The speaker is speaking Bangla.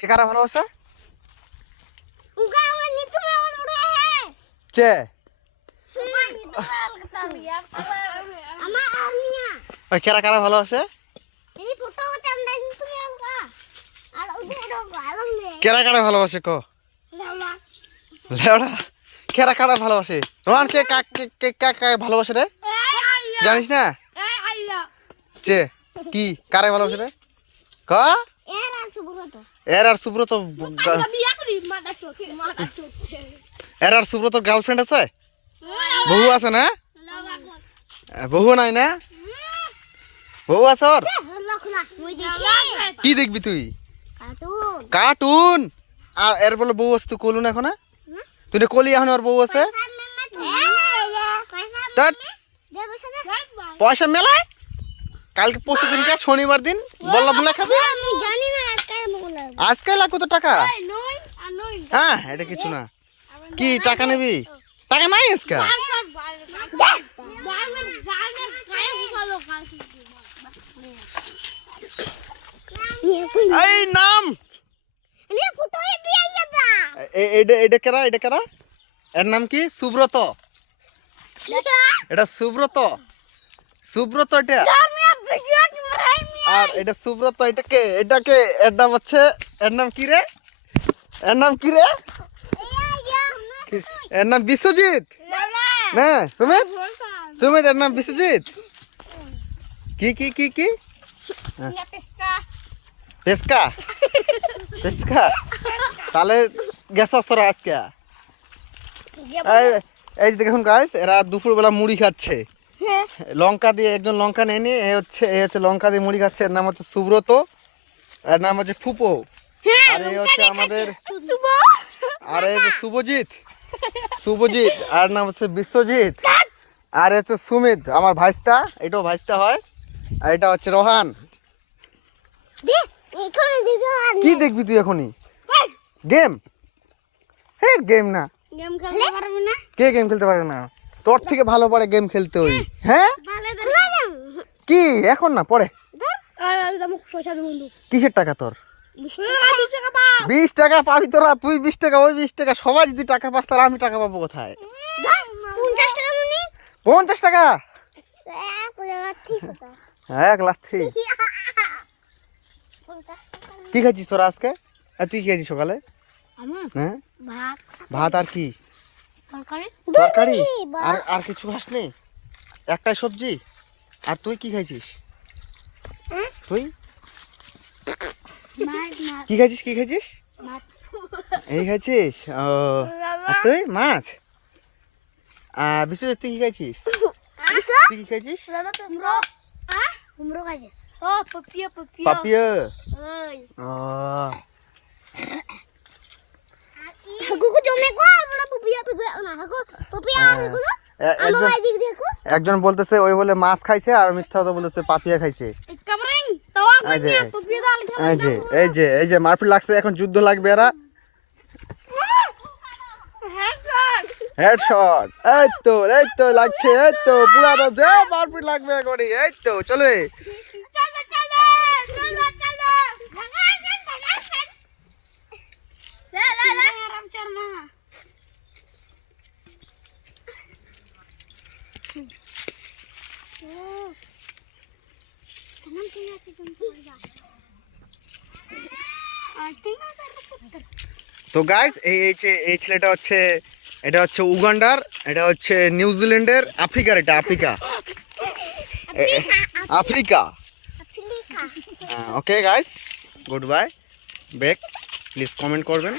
কে কারা ভালোবাসে কে ওই কারা কারা ভালোবাসে কেরা কারা ভালোবাসে কো লেওড়া কেরা কারা ভালোবাসে রোহান কে কাকে ভালোবাসে রে জানিস না যে কি কারে ভালোবাসে রে ক এর আর সুব্রত এর আর সুব্রত গার্লফ্রেন্ড আছে বহু আছে না বহু নাই না বহু আছে ওর কি দেখবি তুই কার্টুন আর এর বলে বউ আছে তুই কলু না এখন তুই কলি এখন ওর বউ আছে পয়সা মেলায় কালকে পরশু দিনকে শনিবার দিন বল্লা বল্লা খাবি আজকে লাখ কত টাকা হ্যাঁ এটা কিছু না কি টাকা নিবি টাকা নাই আজকে এই নাম এটা কারা এটা কারা এর নাম কি সুব্রত এটা সুব্রত সুব্রত এটা আর এটা সুব্রত এটাকে এর নাম হচ্ছে এর নাম কি রে এর নাম কি রে এর নাম বিশ্বজিৎ না সুমিত সুমিত এর নাম বিশ্বজিৎ কি কি কি কি পেস্কা পেস্কা তাহলে গেছ সরা আজকে এই দেখুন গাইস এরা দুপুরবেলা মুড়ি খাচ্ছে লঙ্কা দিয়ে একজন লঙ্কা নেয় নি এই হচ্ছে লঙ্কা দিয়ে মুড়ি খাচ্ছে এর নাম হচ্ছে সুব্রত এর নাম হচ্ছে ফুপো আর এই হচ্ছে আমাদের আর এই হচ্ছে শুভজিৎ শুভজিৎ আর নাম হচ্ছে বিশ্বজিৎ আর হচ্ছে সুমিত আমার ভাইস্তা এটাও ভাইস্তা হয় আর এটা হচ্ছে রোহান কি দেখবি তুই এখনই গেম হ্যাঁ গেম না কে গেম খেলতে পারে না তোর থেকে ভালো পারে গেম খেলতে ওই হ্যাঁ কি এখন না পরে কিসের টাকা তোর 20 টাকা পাবি তোরা তুই 20 টাকা ওই 20 টাকা সবাই যদি টাকা পাস তাহলে আমি টাকা পাবো কোথায় 50 টাকা 1 লাথি কি খাচ্ছিস তোরা আজকে তুই কি খাচ্ছিস সকালে হ্যাঁ ভাত আর কি তরকারি আর কিছু খাস নি একটাই সবজি আর তুই কি খাইছিস তুই কি খাইছিস কি খাইছিস এই খাইছিস ও আর তুই মাছ বিশ্বজিৎ তুই কি খাইছিস তুই কি খাইছিস পাপিয়া ও একজন বলতেছে ওই বলে মাছ খাইছে আর মিথ্যা কথা বলতেছে পাপিয়া খাইছে এই যে মারপিট লাগছে এখন যুদ্ধ লাগবে এরা হেডশট এই তো লাগছে এই তো পুরা দাও যে মারপিট লাগবে করি এই তো চলে তো গাইস এই ছেলেটা হচ্ছে এটা হচ্ছে উগান্ডার এটা হচ্ছে নিউজিল্যান্ডের আফ্রিকার এটা Africa okay guys good bye back please comment করবেন